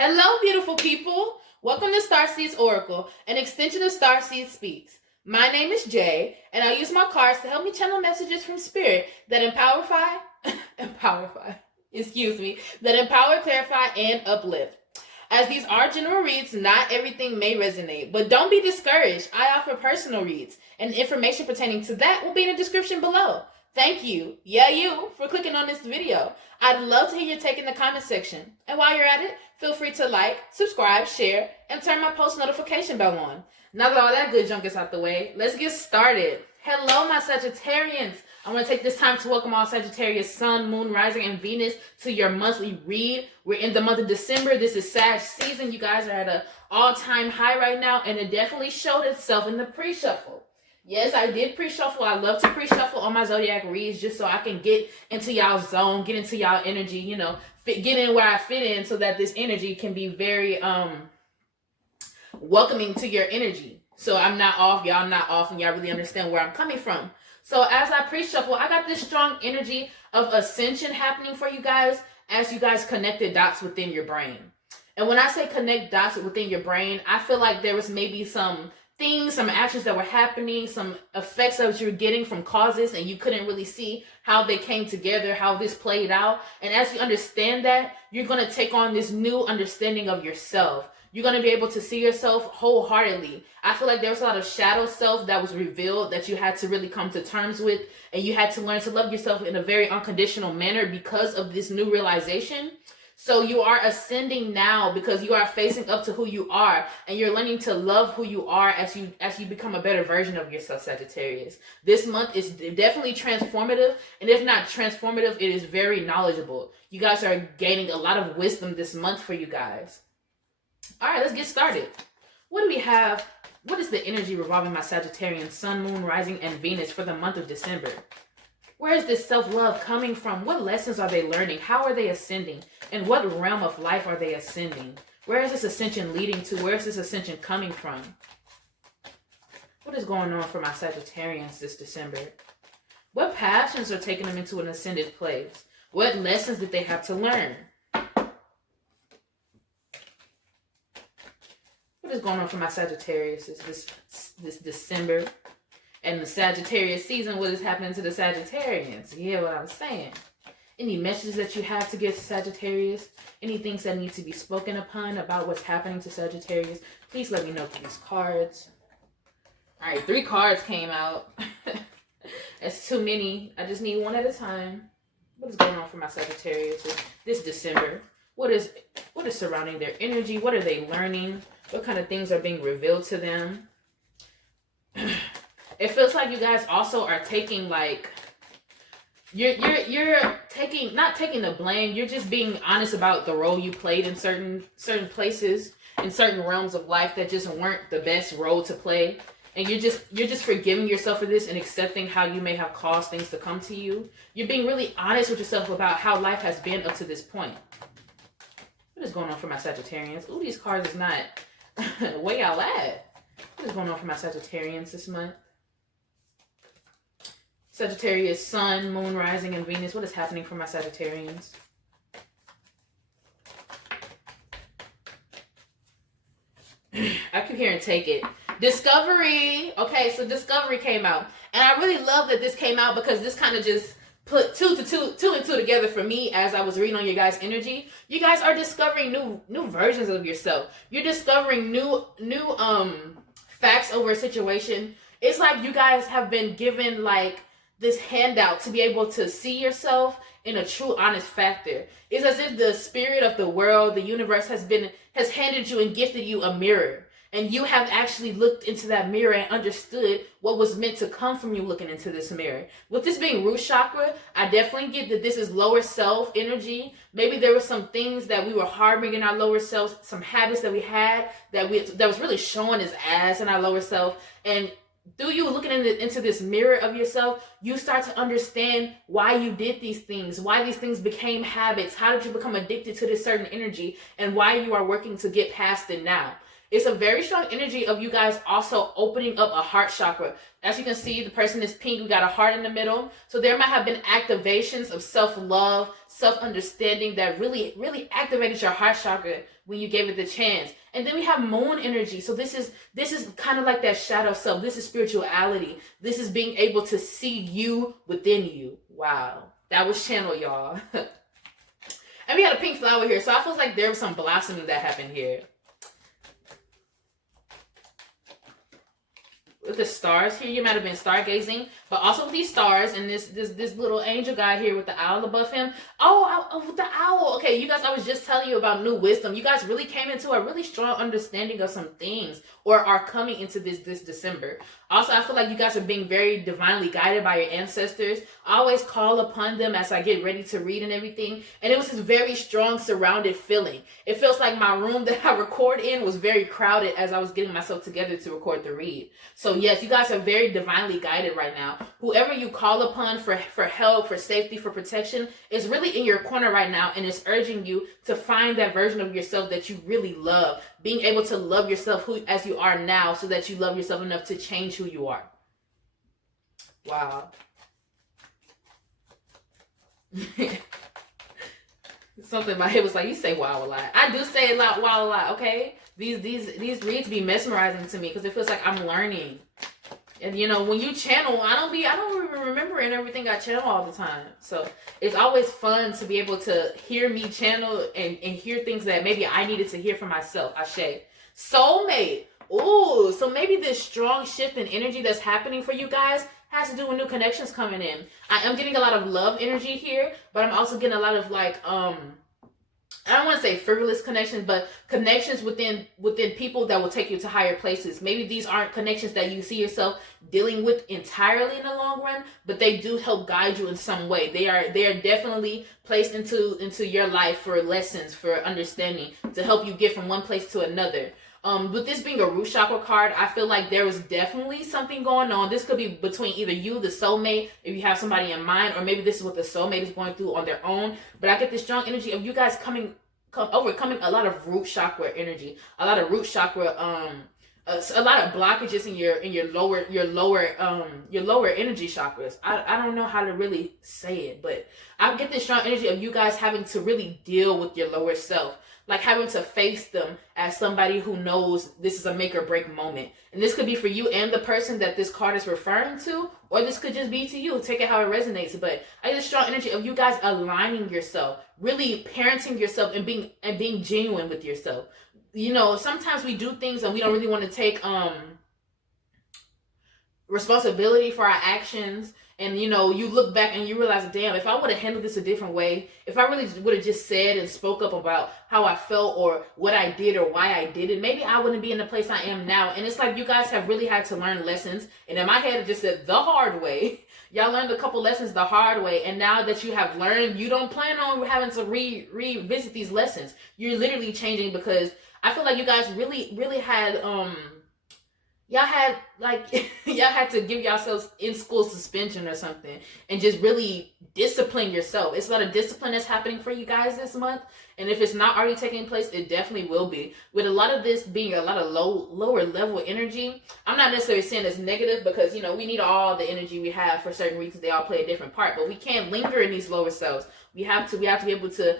Hello, beautiful people. Welcome to Starseeds Oracle, an extension of Starseed Speaks. My name is Jay, and I use my cards to help me channel messages from Spirit that empower, clarify, and uplift. As these are general reads, not everything may resonate, but don't be discouraged. I offer personal reads, and information pertaining to that will be in the description below. Thank you, you, for clicking on this video. I'd love to hear your take in the comment section. And while you're at it, feel free to like, subscribe, share, and turn my post notification bell on. Now that all that good junk is out the way, let's get started. Hello, my Sagittarians. I want to take this time to welcome all Sagittarius, Sun, Moon, Rising, and Venus to your monthly read. We're in the month of December. This is Sag season. You guys are at an all-time high right now, and it definitely showed itself in the pre-shuffle. Yes, I did pre-shuffle. I love to pre-shuffle on my zodiac reads just so I can get into y'all's zone, get into y'all energy, get in where I fit in so that this energy can be very welcoming to your energy. So I'm not off, y'all not off, and y'all really understand where I'm coming from. So as I pre-shuffle, I got this strong energy of ascension happening for you guys as you guys connect the dots within your brain. And when I say connect dots within your brain, I feel like there was maybe some things, some actions that were happening, some effects that you're getting from causes, and you couldn't really see how they came together, how this played out. And as you understand that, you're going to take on this new understanding of yourself. You're going to be able to see yourself wholeheartedly. I feel like there was a lot of shadow self that was revealed that you had to really come to terms with, and you had to learn to love yourself in a very unconditional manner because of this new realization. So you are ascending now because you are facing up to who you are, and you're learning to love who you are as you become a better version of yourself, Sagittarius. This month is definitely transformative, and if not transformative, it is very knowledgeable. You guys are gaining a lot of wisdom this month for you guys. All right, let's get started. What do we have? What is the energy revolving my Sagittarian Sun, Moon, Rising, and Venus for the month of December? Where is this self-love coming from? What lessons are they learning? How are they ascending? And what realm of life are they ascending? Where is this ascension leading to? Where is this ascension coming from? What is going on for my Sagittarians this December? What passions are taking them into an ascended place? What lessons did they have to learn? What is going on for my Sagittarius this December? And the Sagittarius season, what is happening to the Sagittarians? You hear what I'm saying? Any messages that you have to give to Sagittarius? Any things that need to be spoken upon about what's happening to Sagittarius? Please let me know through these cards. All right, 3 cards came out. That's too many. I just need one at a time. What is going on for my Sagittarius this December? What is surrounding their energy? What are they learning? What kind of things are being revealed to them? It feels like you guys also are taking you're taking, not taking the blame, you're just being honest about the role you played in certain places, in certain realms of life that just weren't the best role to play. And you're just forgiving yourself for this and accepting how you may have caused things to come to you. You're being really honest with yourself about how life has been up to this point. What is going on for my Sagittarians? Ooh, these cards is not where y'all at. What is going on for my Sagittarians this month? Sagittarius, Sun, Moon, Rising, and Venus. What is happening for my Sagittarians? I keep hearing take it. Discovery. Okay, so Discovery came out. And I really love that this came out because this kind of just put two and two together for me as I was reading on your guys' energy. You guys are discovering new versions of yourself. You're discovering new facts over a situation. It's like you guys have been given this handout to be able to see yourself in a true, honest factor. It's as if the spirit of the world, the universe has handed you and gifted you a mirror. And you have actually looked into that mirror and understood what was meant to come from you looking into this mirror. With this being root chakra, I definitely get that this is lower self energy. Maybe there were some things that we were harboring in our lower self, some habits that we had that was really showing as ass in our lower self. And through you looking into this mirror of yourself, you start to understand why you did these things, why these things became habits, how did you become addicted to this certain energy, and why you are working to get past it now. It's a very strong energy of you guys also opening up a heart chakra. As you can see, the person is pink. We got a heart in the middle. So there might have been activations of self-love, self-understanding that really, really activated your heart chakra when you gave it the chance. And then we have moon energy. So this is kind of like that shadow self. This is spirituality. This is being able to see you within you. Wow. That was channel, y'all. And we had a pink flower here. So I feel like there was some blossoming that happened here. With the stars here, you might have been stargazing, but also with these stars and this little angel guy here with the owl above him. Oh, with the owl. Okay, you guys, I was just telling you about new wisdom. You guys really came into a really strong understanding of some things, or are coming into this December. Also, I feel like you guys are being very divinely guided by your ancestors. I always call upon them as I get ready to read and everything. And it was this very strong surrounded feeling. It feels like my room that I record in was very crowded as I was getting myself together to record the read. So yes, you guys are very divinely guided right now. Whoever you call upon for help, for safety, for protection is really in your corner right now, and it's urging you to find that version of yourself that you really love. Being able to love yourself as you are now, so that you love yourself enough to change who you are. Wow. Something in my head was like, you say wow a lot. I do say wow a lot, okay? These reads be mesmerizing to me because it feels like I'm learning. And you know, when you channel, I don't even remember everything I channel all the time. So it's always fun to be able to hear me channel and hear things that maybe I needed to hear for myself. Ashe. Soulmate. Ooh, so maybe this strong shift in energy that's happening for you guys has to do with new connections coming in. I am getting a lot of love energy here, but I'm also getting a lot of like I don't want to say frivolous connections, but connections within people that will take you to higher places. Maybe these aren't connections that you see yourself dealing with entirely in the long run, but they do help guide you in some way. They are definitely placed into your life for lessons, for understanding, to help you get from one place to another. With this being a root chakra card, I feel like there is definitely something going on. This could be between either you, the soulmate, if you have somebody in mind, or maybe this is what the soulmate is going through on their own. But I get this strong energy of you guys overcoming a lot of root chakra energy, a lot of root chakra, a lot of blockages in your lower energy chakras. I don't know how to really say it, but I get this strong energy of you guys having to really deal with your lower self. Like having to face them as somebody who knows this is a make or break moment. And this could be for you and the person that this card is referring to, or this could just be to you. Take it how it resonates. But I get a strong energy of you guys aligning yourself, really parenting yourself and being genuine with yourself. You know, sometimes we do things and we don't really want to take responsibility for our actions. And, you know, you look back and you realize, damn, if I would have handled this a different way, if I really would have just said and spoke up about how I felt or what I did or why I did it, maybe I wouldn't be in the place I am now. And it's like you guys have really had to learn lessons. And in my head, it just said the hard way. Y'all learned a couple lessons the hard way. And now that you have learned, you don't plan on having to revisit these lessons. You're literally changing, because I feel like you guys really, really had... y'all had to give yourselves in school suspension or something and just really discipline yourself. It's a lot of discipline that's happening for you guys this month. And if it's not already taking place, it definitely will be. With a lot of this being a lot of lower level energy, I'm not necessarily saying it's negative, because, you know, we need all the energy we have for certain reasons. They all play a different part, but we can't linger in these lower selves. We have to be able to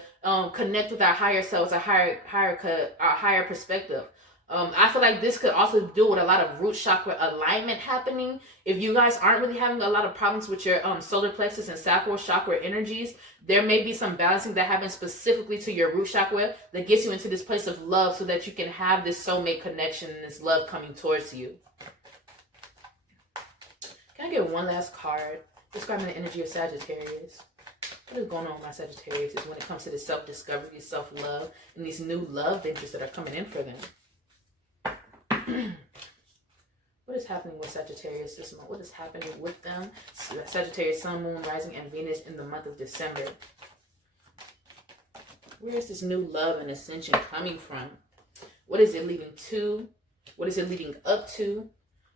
connect with our higher selves, our higher perspective. I feel like this could also do with a lot of root chakra alignment happening. If you guys aren't really having a lot of problems with your solar plexus and sacral chakra energies, there may be some balancing that happens specifically to your root chakra that gets you into this place of love, so that you can have this soulmate connection and this love coming towards you. Can I get one last card describing the energy of Sagittarius? What is going on with my Sagittarius is when it comes to this self-discovery, self-love, and these new love ventures that are coming in for them. What is happening with Sagittarius this month? What is happening with them? Sagittarius, Sun, Moon, Rising, and Venus in the month of December. Where is this new love and ascension coming from? What is it leading to? What is it leading up to?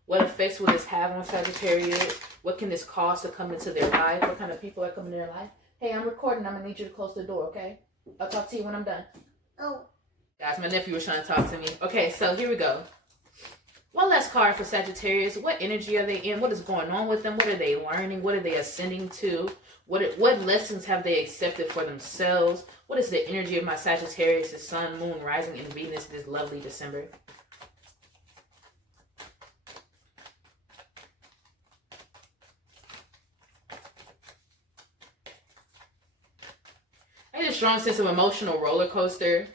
What effects will this have on Sagittarius? What can this cause to come into their life? What kind of people are coming in their life? Hey, I'm recording. I'm going to need you to close the door, okay? I'll talk to you when I'm done. Oh. Guys, my nephew was trying to talk to me. Okay, so here we go. One last card for Sagittarius. What energy are they in? What is going on with them? What are they learning? What are they ascending to? What lessons have they accepted for themselves? What is the energy of my Sagittarius, the sun, moon, rising, and Venus this lovely December? I get a strong sense of emotional roller coaster.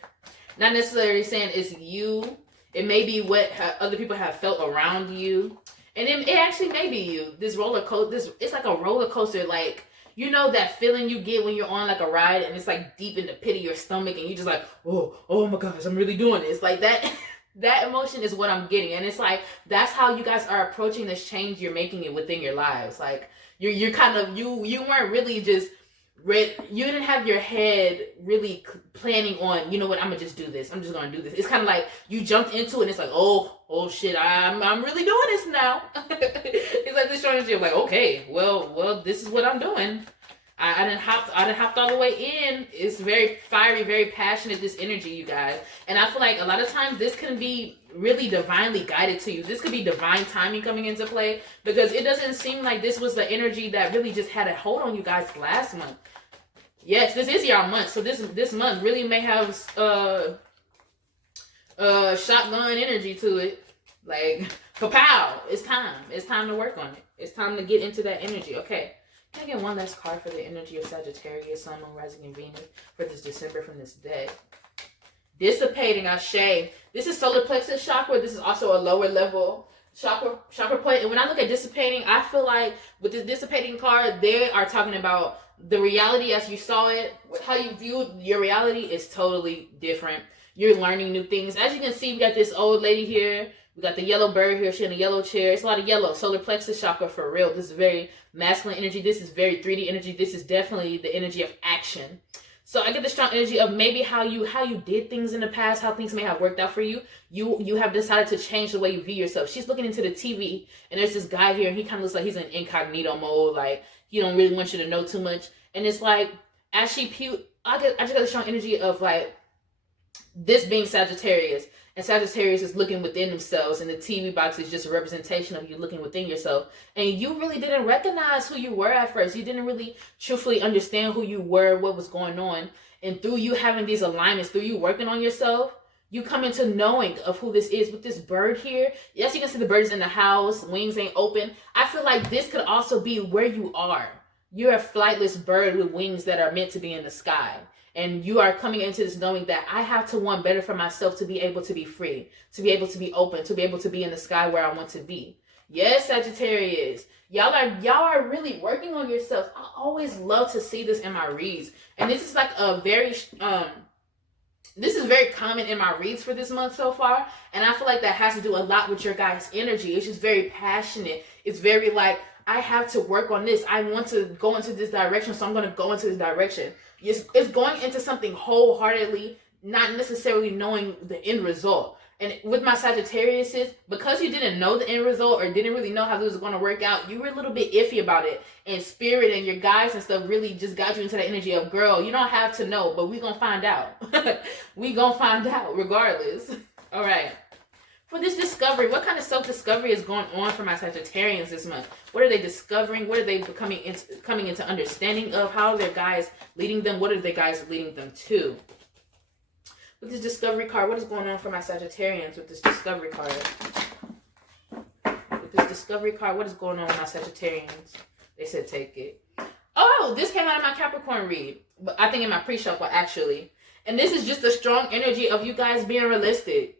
Not necessarily saying it's you. It may be what other people have felt around you. And it actually may be you. This roller coaster, it's like a roller coaster. Like, you know that feeling you get when you're on like a ride and it's like deep in the pit of your stomach and you just like, oh my gosh, I'm really doing this. Like that, that emotion is what I'm getting. And it's like, that's how you guys are approaching this change you're making it within your lives. Like you're kind of, you weren't really just, you didn't have your head really planning on, you know what, I'm gonna just do this. I'm just gonna do this. It's kind of like you jumped into it and it's like, oh shit, I'm really doing this now. It's like this strong energy of like, okay, well, this is what I'm doing. I didn't hop all the way in. It's very fiery, very passionate, this energy, you guys. And I feel like a lot of times this can be really divinely guided to you. This could be divine timing coming into play, because it doesn't seem like this was the energy that really just had a hold on you guys last month. Yes, this is your month. So this month really may have shotgun energy to it. Like, kapow! It's time. It's time to work on it. It's time to get into that energy. Okay. Can I get one last card for the energy of Sagittarius, Sun, Moon, Rising, and Venus for this December from this deck? Dissipating, Ashe. This is solar plexus chakra. This is also a lower level chakra point. And when I look at dissipating, I feel like with this dissipating card, they are talking about the reality as you saw it. How you view your reality is totally different. You're learning new things. As you can see, we got this old lady here. We got the yellow bird here. She's in a yellow chair. It's a lot of yellow. Solar plexus chakra for real. This is very masculine energy. This is very 3D energy. This is definitely the energy of action. So I get the strong energy of maybe how you did things in the past, how things may have worked out for you. You have decided to change the way you view yourself. She's looking into the TV, and there's this guy here, and he kind of looks like he's in incognito mode. Like, he don't really want you to know too much. And it's like, as she I just got the strong energy of like, this being Sagittarius, and Sagittarius is looking within themselves, and the TV box is just a representation of you looking within yourself. And you really didn't recognize who you were at first. You didn't really truthfully understand who you were, what was going on. And through you having these alignments, through you working on yourself, you come into knowing of who this is. With this bird here, yes, you can see the bird is in the house, wings ain't open. I feel like this could also be where you are. You're a flightless bird with wings that are meant to be in the sky. And you are coming into this knowing that I have to want better for myself to be able to be free, to be able to be open, to be able to be in the sky where I want to be. Yes, Sagittarius. Y'all are really working on yourself. I always love to see this in my reads. And this is like a very, this is very common in my reads for this month so far. And I feel like that has to do a lot with your guys' energy. It's just very passionate. It's very like, I have to work on this. I want to go into this direction, so I'm going to go into this direction. It's going into something wholeheartedly, not necessarily knowing the end result. And with my Sagittarius, because you didn't know the end result or didn't really know how this was going to work out, you were a little bit iffy about it. And spirit and your guides and stuff really just got you into that energy of, girl, you don't have to know, but we going to find out. We going to find out regardless. All right. For this discovery, what kind of self-discovery is going on for my Sagittarians this month? What are they discovering? What are they coming into understanding of? How are their guides leading them? What are their guides leading them to? With this discovery card, what is going on for my Sagittarians with this discovery card? With this discovery card, what is going on with my Sagittarians? They said take it. Oh, this came out of my Capricorn read. But I think in my pre-shuffle, actually. And this is just the strong energy of you guys being realistic.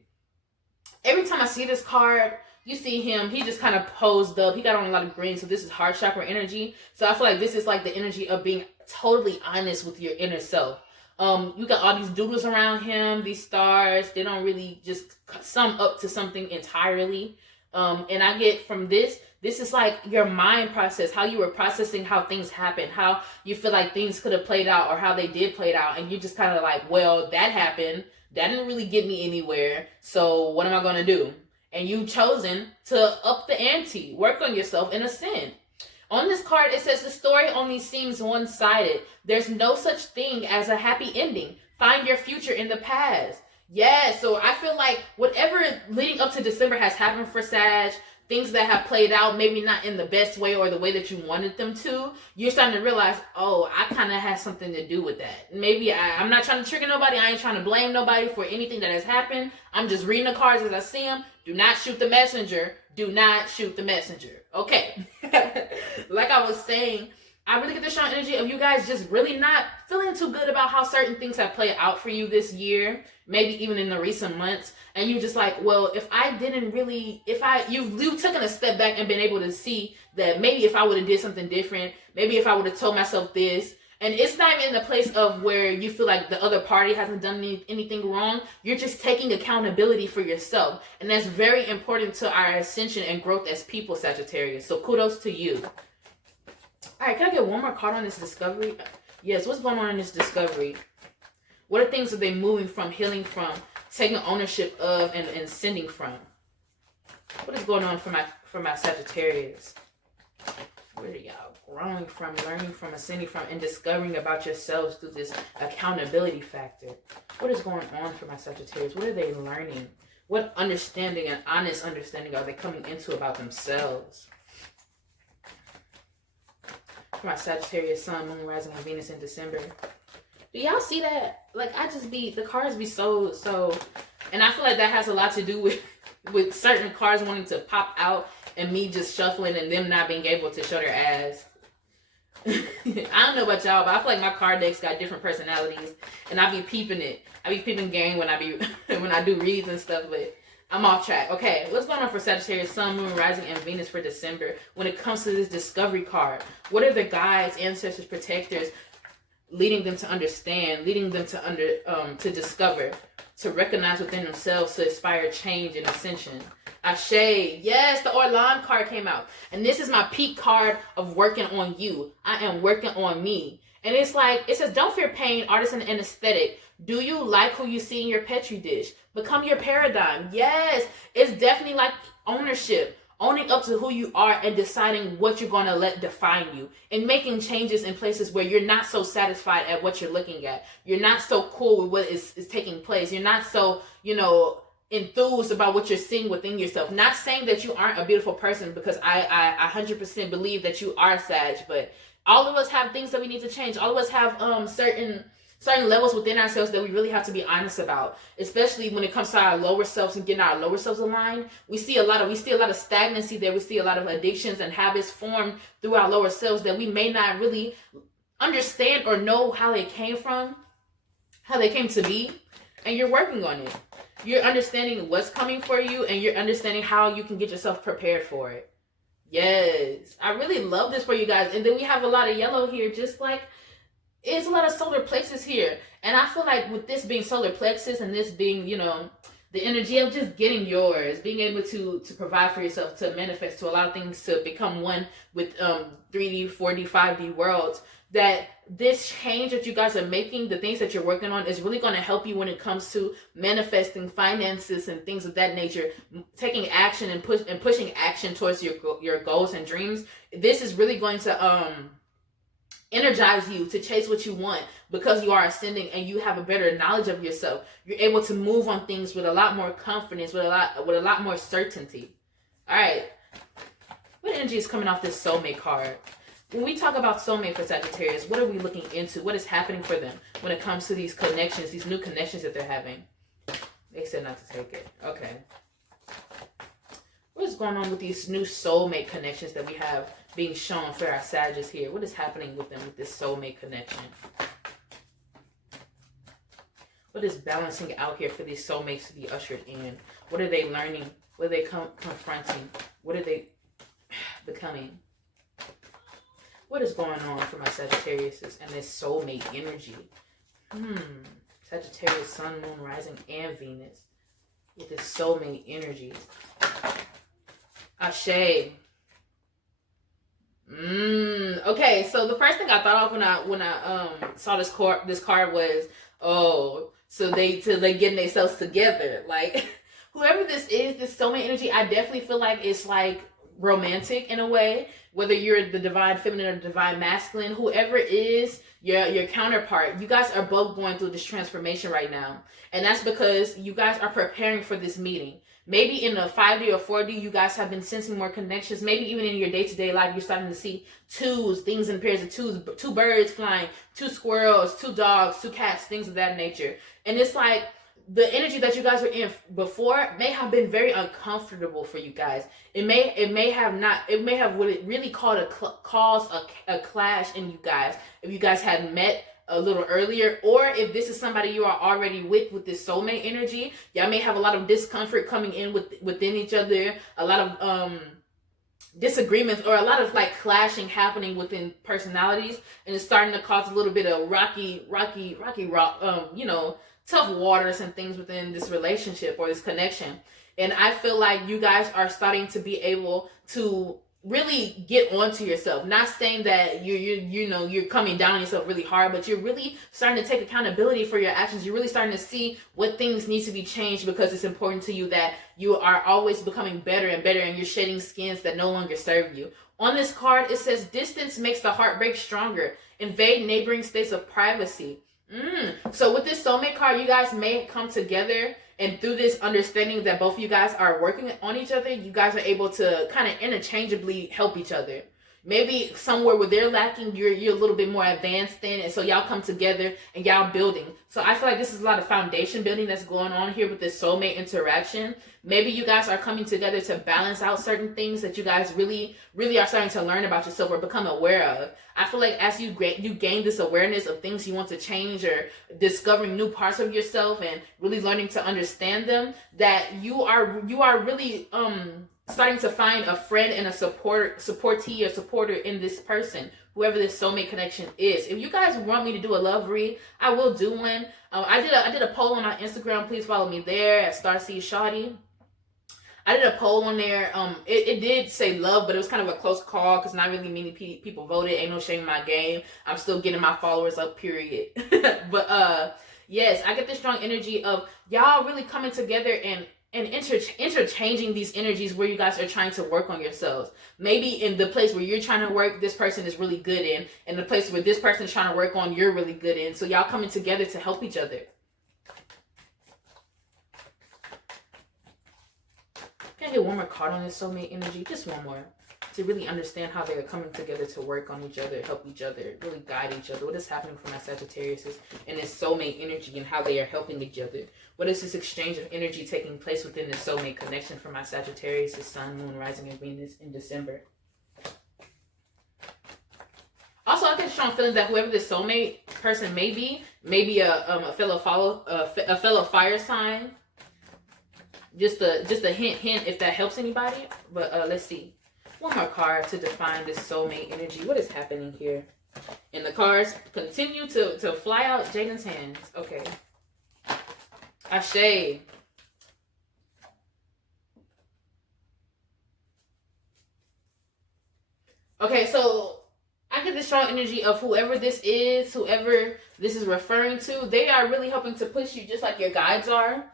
Every time I see this card, you see him, he just kind of posed up. He got on a lot of green, so this is heart chakra energy. So I feel like this is like the energy of being totally honest with your inner self. You got all these doodles around him, these stars. They don't really just sum up to something entirely. And I get from this is like your mind process, how you were processing how things happened, how you feel like things could have played out or how they did play out. And you just kind of like, well, that happened. That didn't really get me anywhere. So what am I going to do? And you've chosen to up the ante, work on yourself, and ascend. On this card, it says the story only seems one-sided. There's no such thing as a happy ending. Find your future in the past. Yeah, so I feel like whatever leading up to December has happened for Sag, things that have played out, maybe not in the best way or the way that you wanted them to, you're starting to realize, oh, I kind of had something to do with that. Maybe I'm not trying to trigger nobody. I ain't trying to blame nobody for anything that has happened. I'm just reading the cards as I see them. Do not shoot the messenger. Do not shoot the messenger. Okay. Like I was saying, I really get the strong energy of you guys just really not feeling too good about how certain things have played out for you this year, maybe even in the recent months. And you just like, well, if I didn't really, you've taken a step back and been able to see that maybe if I would have did something different, maybe if I would have told myself this, and it's not even in the place of where you feel like the other party hasn't done anything wrong. You're just taking accountability for yourself. And that's very important to our ascension and growth as people, Sagittarius. So kudos to you. All right, can I get one more card on this discovery? Yes, what's going on in this discovery? What are things that they moving from, healing from, taking ownership of, and ascending from? What is going on for my Sagittarius? Where are y'all growing from, learning from, ascending from, and discovering about yourselves through this accountability factor? What is going on for my Sagittarius? What are they learning? What understanding and honest understanding are they coming into about themselves? For my Sagittarius, Sun, Moon, Rising, and Venus in December. Do y'all see that? Like, the cards be so, and I feel like that has a lot to do with certain cards wanting to pop out and me just shuffling and them not being able to show their ass. I don't know about y'all, but I feel like my card decks got different personalities, and I be peeping it. I be peeping game when I do reads and stuff, but I'm off track. Okay, what's going on for Sagittarius, Sun, Moon, Rising, and Venus for December when it comes to this discovery card? What are the guides, ancestors, protectors leading them to understand, leading them to discover, to recognize within themselves, to aspire change and ascension? Ashe, yes, the Orlan card came out. And this is my peak card of working on you. I am working on me. And it's like, it says, don't fear pain, artisan, and aesthetic. Do you like who you see in your Petri dish? Become your paradigm. Yes, it's definitely like ownership. Owning up to who you are and deciding what you're going to let define you. And making changes in places where you're not so satisfied at what you're looking at. You're not so cool with what is taking place. You're not so, enthused about what you're seeing within yourself. Not saying that you aren't a beautiful person, because I 100% believe that you are Sag, but all of us have things that we need to change. All of us have certain levels within ourselves that we really have to be honest about, especially when it comes to our lower selves and getting our lower selves aligned. We see a lot of stagnancy there. We see a lot of addictions and habits formed through our lower selves that we may not really understand or know how they came from, how they came to be, and you're working on it. You're understanding what's coming for you, and you're understanding how you can get yourself prepared for it. Yes, I really love this for you guys. And then we have a lot of yellow here, just like it's a lot of solar plexus here. And I feel like with this being solar plexus and this being, the energy of just getting yours, being able to provide for yourself, to manifest, to allow things to become one with 3D, 4D, 5D worlds, that this change that you guys are making, the things that you're working on, is really going to help you when it comes to manifesting finances and things of that nature, taking action and pushing action towards your goals and dreams. This is really going to energize you to chase what you want, because you are ascending and you have a better knowledge of yourself. You're able to move on things with a lot more confidence, with a lot more certainty. All right, what energy is coming off this soulmate card? When we talk about soulmate for Sagittarius, what are we looking into? What is happening for them when it comes to these connections, these new connections that they're having? They said not to take it. Okay. What is going on with these new soulmate connections that we have being shown for our Sagittarius here? What is happening with them with this soulmate connection? What is balancing out here for these soulmates to be ushered in? What are they learning? What are they confronting? What are they becoming? What is going on for my Sagittarius and this soulmate energy? Sagittarius, Sun, Moon, Rising, and Venus with this soulmate energy. Ashe. Okay, so the first thing I thought of when I saw this card was, oh, so they getting themselves together. Like, whoever this is, this soulmate energy, I definitely feel like it's like romantic in a way, whether you're the divine feminine or divine masculine, whoever is your counterpart, you guys are both going through this transformation right now. And that's because you guys are preparing for this meeting. Maybe in a 5D or 4D, you guys have been sensing more connections. Maybe even in your day-to-day life, you're starting to see twos, things in pairs of twos, 2 birds flying, 2 squirrels, 2 dogs, 2 cats, things of that nature. And it's like the energy that you guys were in before may have been very uncomfortable for you guys. It may have what it really called cause a clash in you guys if you guys had met a little earlier, or if this is somebody you are already with this soulmate energy, y'all may have a lot of discomfort coming in within each other, a lot of disagreements, or a lot of like clashing happening within personalities, and it's starting to cause a little bit of rocky tough waters and things within this relationship or this connection. And I feel like you guys are starting to be able to really get onto yourself. Not saying that you're coming down on yourself really hard, but you're really starting to take accountability for your actions. You're really starting to see what things need to be changed, because it's important to you that you are always becoming better and better, and you're shedding skins that no longer serve you. On this card, it says distance makes the heartbreak stronger. Invade neighboring states of privacy. So with this soulmate card, you guys may come together, and through this understanding that both of you guys are working on each other, you guys are able to kind of interchangeably help each other. Maybe somewhere where they're lacking, you're a little bit more advanced in, and so y'all come together and y'all building. So I feel like this is a lot of foundation building that's going on here with this soulmate interaction. Maybe you guys are coming together to balance out certain things that you guys really are starting to learn about yourself or become aware of. I feel like as you gain this awareness of things you want to change, or discovering new parts of yourself and really learning to understand them, that you are really starting to find a friend and a supportee or supporter in this person, whoever this soulmate connection is. If you guys want me to do a love read, I will do one. I did a poll on my Instagram. Please follow me there at StarCShawty. I did a poll on there. It did say love, but it was kind of a close call because not really many people voted. Ain't no shame in my game. I'm still getting my followers up, period. But yes, I get this strong energy of y'all really coming together and interchanging these energies where you guys are trying to work on yourselves. Maybe in the place where you're trying to work, this person is really good in, and the place where this person is trying to work on, you're really good in. So y'all coming together to help each other. Can I get one more card on this soulmate energy? Just one more. To really understand how they're coming together to work on each other, help each other, really guide each other. What is happening for my Sagittarius and this soulmate energy and how they are helping each other? What is this exchange of energy taking place within this soulmate connection for my Sagittarius, Sun, Moon, Rising, and Venus in December? Also, I get a strong feeling that whoever this soulmate person may be a fellow fire sign. Just a hint if that helps anybody. But let's see. One more card to define this soulmate energy. What is happening here? And the cards continue to fly out Jaden's hands. Okay. Ashe. Okay, so I get the strong energy of whoever this is referring to. They are really helping to push you just like your guides are.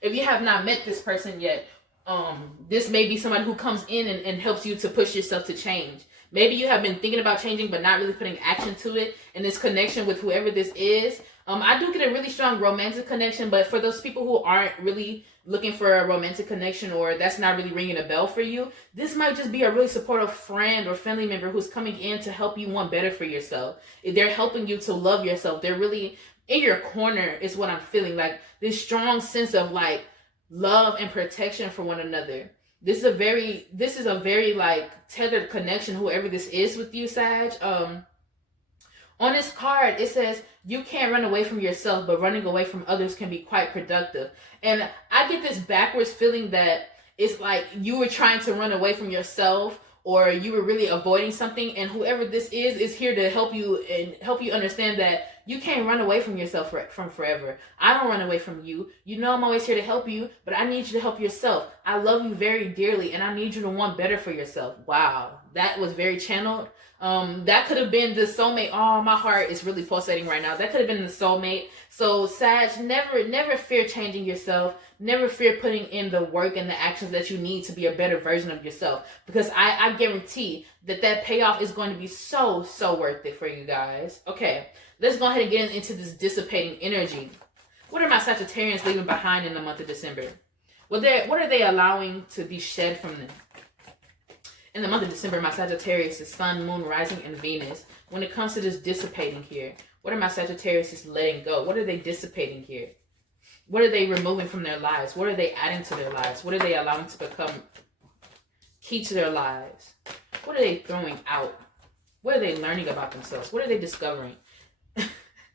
If you have not met this person yet, this may be somebody who comes in and helps you to push yourself to change. Maybe you have been thinking about changing but not really putting action to it. And this connection with whoever this is, I do get a really strong romantic connection. But for those people who aren't really looking for a romantic connection, or that's not really ringing a bell for you, this might just be a really supportive friend or family member who's coming in to help you want better for yourself. They're helping you to love yourself. They're really in your corner is what I'm feeling. Like this strong sense of like love and protection for one another. This is a very like tethered connection, whoever this is with you, Sag. On this card, it says you can't run away from yourself, but running away from others can be quite productive. And I get this backwards feeling that it's like you were trying to run away from yourself, or you were really avoiding something, and whoever this is here to help you and help you understand that You can't run away from yourself from forever. I don't run away from you. You know I'm always here to help you, but I need you to help yourself. I love you very dearly, and I need you to want better for yourself. Wow, that was very channeled. That could have been the soulmate. Oh, my heart is really pulsating right now. That could have been the soulmate. So Sag, never fear changing yourself. Never fear putting in the work and the actions that you need to be a better version of yourself. Because I guarantee that payoff is going to be so worth it for you guys. Okay, let's go ahead and get into this dissipating energy. What are my Sagittarians leaving behind in the month of December? What are they allowing to be shed from them? In the month of December, my Sagittarius is Sun, Moon, Rising, and Venus. When it comes to this dissipating here, what are my Sagittarius is letting go? What are they dissipating here? What are they removing from their lives? What are they adding to their lives? What are they allowing to become key to their lives? What are they throwing out? What are they learning about themselves? What are they discovering?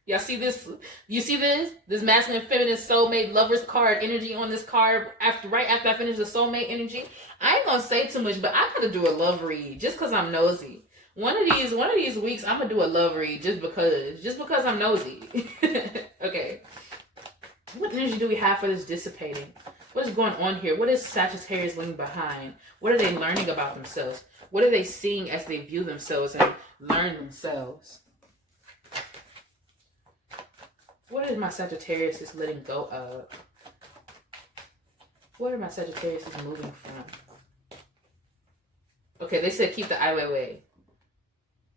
Y'all see this? You see this? This masculine, feminine, soulmate, lovers card energy on this card. Right after I finish the soulmate energy, I ain't gonna say too much, but I gotta do a love read just because I'm nosy. One of these weeks, I'm gonna do a love read just because I'm nosy. Okay. What energy do we have for this dissipating? What is going on here? What is Sagittarius leaving behind? What are they learning about themselves? What are they seeing as they view themselves and learn themselves? What is my Sagittarius is letting go of? What are my Sagittarius is moving from? Okay, they said keep the Ai Weiwei.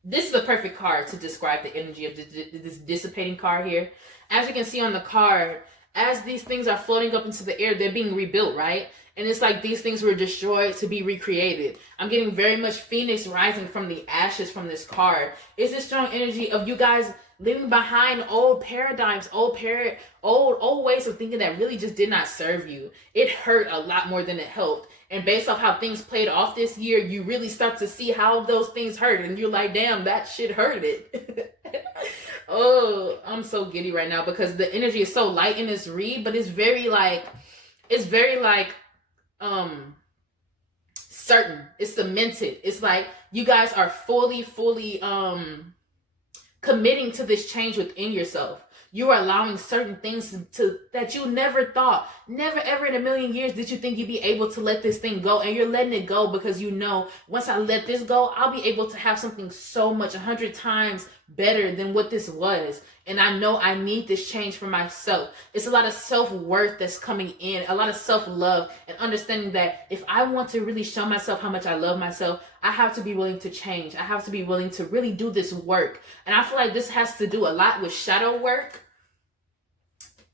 This is the perfect card to describe the energy of this dissipating card here. As you can see on the card, as these things are floating up into the air, they're being rebuilt, right? And it's like these things were destroyed to be recreated. I'm getting very much Phoenix rising from the ashes from this card. It's this strong energy of you guys leaving behind old paradigms, old ways of thinking that really just did not serve you. It hurt a lot more than it helped. And based off how things played off this year, you really start to see how those things hurt. And you're like, damn, that shit hurted. Oh, I'm so giddy right now because the energy is so light in this read, but it's very certain. It's cemented. It's like you guys are fully committing to this change within yourself. You are allowing certain things to that you never thought, never ever in a million years did you think you'd be able to let this thing go. And you're letting it go because you know, once I let this go, I'll be able to have something so much 100 times better than what this was. And I know I need this change for myself. It's a lot of self-worth that's coming in, a lot of self-love, and understanding that if I want to really show myself how much I love myself, I have to be willing to change. I have to be willing to really do this work. And I feel like this has to do a lot with shadow work.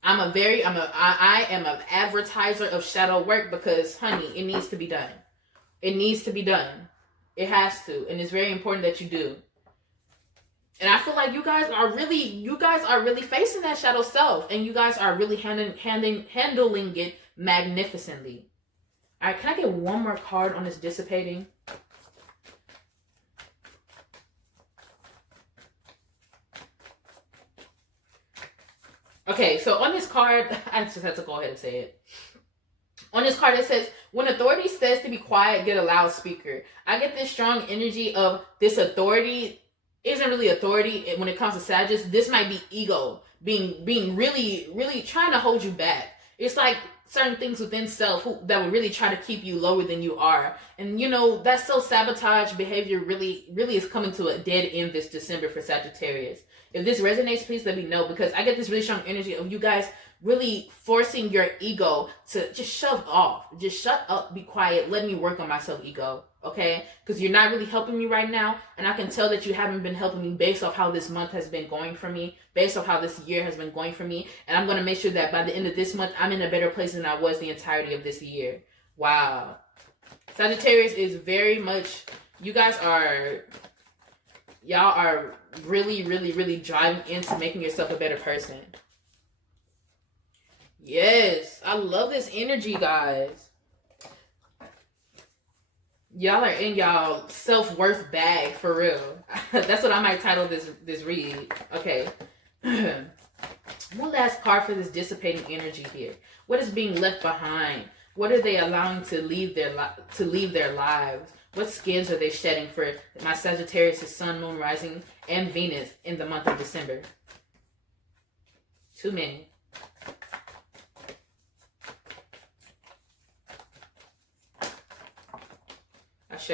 I am an advertiser of shadow work because, honey, it needs to be done. It needs to be done. It has to. And it's very important that you do. And I feel like you guys are really facing that shadow self. And you guys are really handling it magnificently. All right, can I get one more card on this dissipating? Okay, so on this card, I just had to go ahead and say it. On this card, it says, when authority says to be quiet, get a loudspeaker. I get this strong energy of this authority isn't really authority when it comes to Sagittarius. This might be ego being really trying to hold you back. It's like certain things within self that would really try to keep you lower than you are. And you know, that self-sabotage behavior really is coming to a dead end this December for Sagittarius. If this resonates, please let me know, because I get this really strong energy of you guys really forcing your ego to just shove off. Just shut up, be quiet, let me work on myself, ego. Okay? Because you're not really helping me right now, and I can tell that you haven't been helping me based off how this month has been going for me, based off how this year has been going for me, and I'm going to make sure that by the end of this month, I'm in a better place than I was the entirety of this year. Wow. Sagittarius is very much, y'all are really driving into making yourself a better person. Yes, I love this energy, guys. Y'all are in y'all self-worth bag for real. That's what I might title this read. Okay. One last card for this dissipating energy here. What is being left behind? What are they allowing to leave their lives? What skins are they shedding for my Sagittarius, Sun, Moon, Rising, and Venus in the month of December? Too many. Ashe.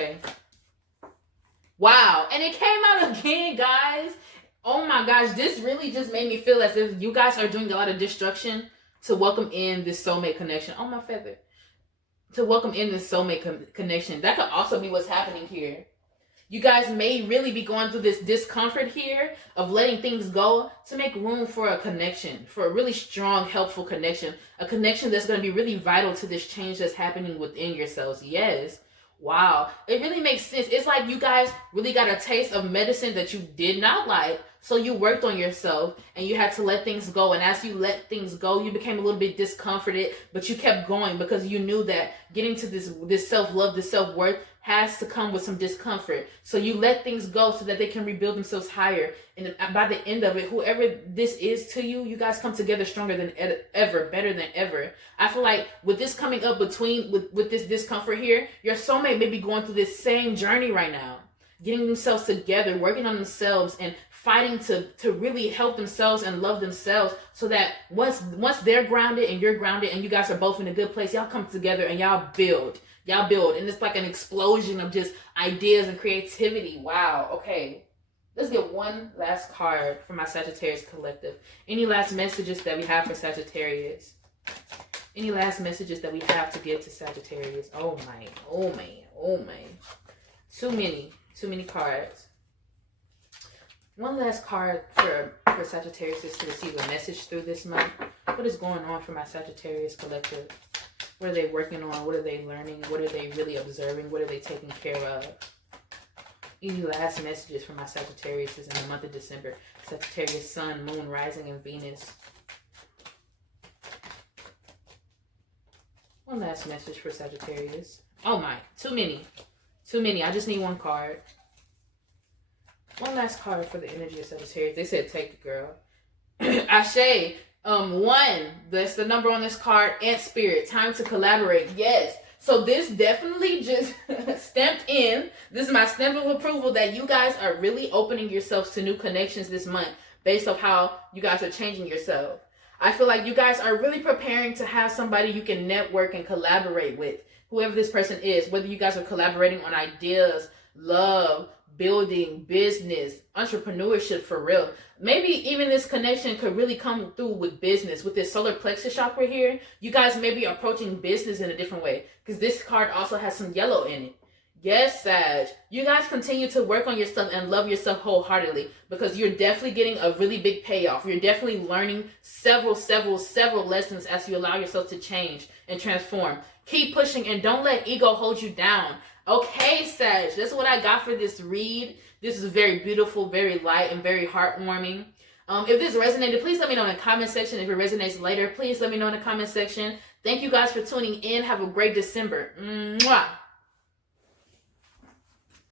Wow. And it came out again, guys. Oh my gosh. This really just made me feel as if you guys are doing a lot of destruction to welcome in this soulmate connection. Oh, my feather. To welcome in this soulmate connection. That could also be what's happening here. You guys may really be going through this discomfort here of letting things go to make room for a connection, for a really strong, helpful connection. A connection that's going to be really vital to this change that's happening within yourselves. Yes. Wow. It really makes sense. It's like you guys really got a taste of medicine that you did not like. So you worked on yourself and you had to let things go. And as you let things go, you became a little bit discomforted, but you kept going because you knew that getting to this self-love, this self-worth has to come with some discomfort. So you let things go so that they can rebuild themselves higher. And by the end of it, whoever this is to you, you guys come together stronger than ever, better than ever. I feel like with this coming up with this discomfort here, your soulmate may be going through this same journey right now. Getting themselves together, working on themselves, and fighting to really help themselves and love themselves so that once they're grounded and you're grounded and you guys are both in a good place, y'all come together and y'all build. Y'all build. And it's like an explosion of just ideas and creativity. Wow. Okay. Let's get one last card for my Sagittarius collective. Any last messages that we have for Sagittarius? Any last messages that we have to give to Sagittarius? Oh my. Oh man. Oh man. Too many cards. One last card for Sagittarius is to receive a message through this month. What is going on for my Sagittarius collective? What are they working on? What are they learning? What are they really observing? What are they taking care of? Any last messages for my Sagittarius is in the month of December. Sagittarius, Sun, Moon, Rising, and Venus. One last message for Sagittarius. Oh my, too many. Too many. I just need one card. One last card for the energy of Sagittarius. They said take it, girl. Ashe. 1. That's the number on this card. Ant Spirit. Time to collaborate. Yes. So this definitely just stamped in. This is my stamp of approval that you guys are really opening yourselves to new connections this month based off how you guys are changing yourself. I feel like you guys are really preparing to have somebody you can network and collaborate with. Whoever this person is, whether you guys are collaborating on ideas, love, building, business, entrepreneurship for real. Maybe even this connection could really come through with business. With this solar plexus chakra here, you guys may be approaching business in a different way because this card also has some yellow in it. Yes, Sag. You guys continue to work on yourself and love yourself wholeheartedly because you're definitely getting a really big payoff. You're definitely learning several lessons as you allow yourself to change and transform. Keep pushing and don't let ego hold you down. Okay, Sag, that's what I got for this read. This is very beautiful, very light, and very heartwarming. If this resonated, please let me know in the comment section. If it resonates later, please let me know in the comment section. Thank you guys for tuning in. Have a great December. Mwah.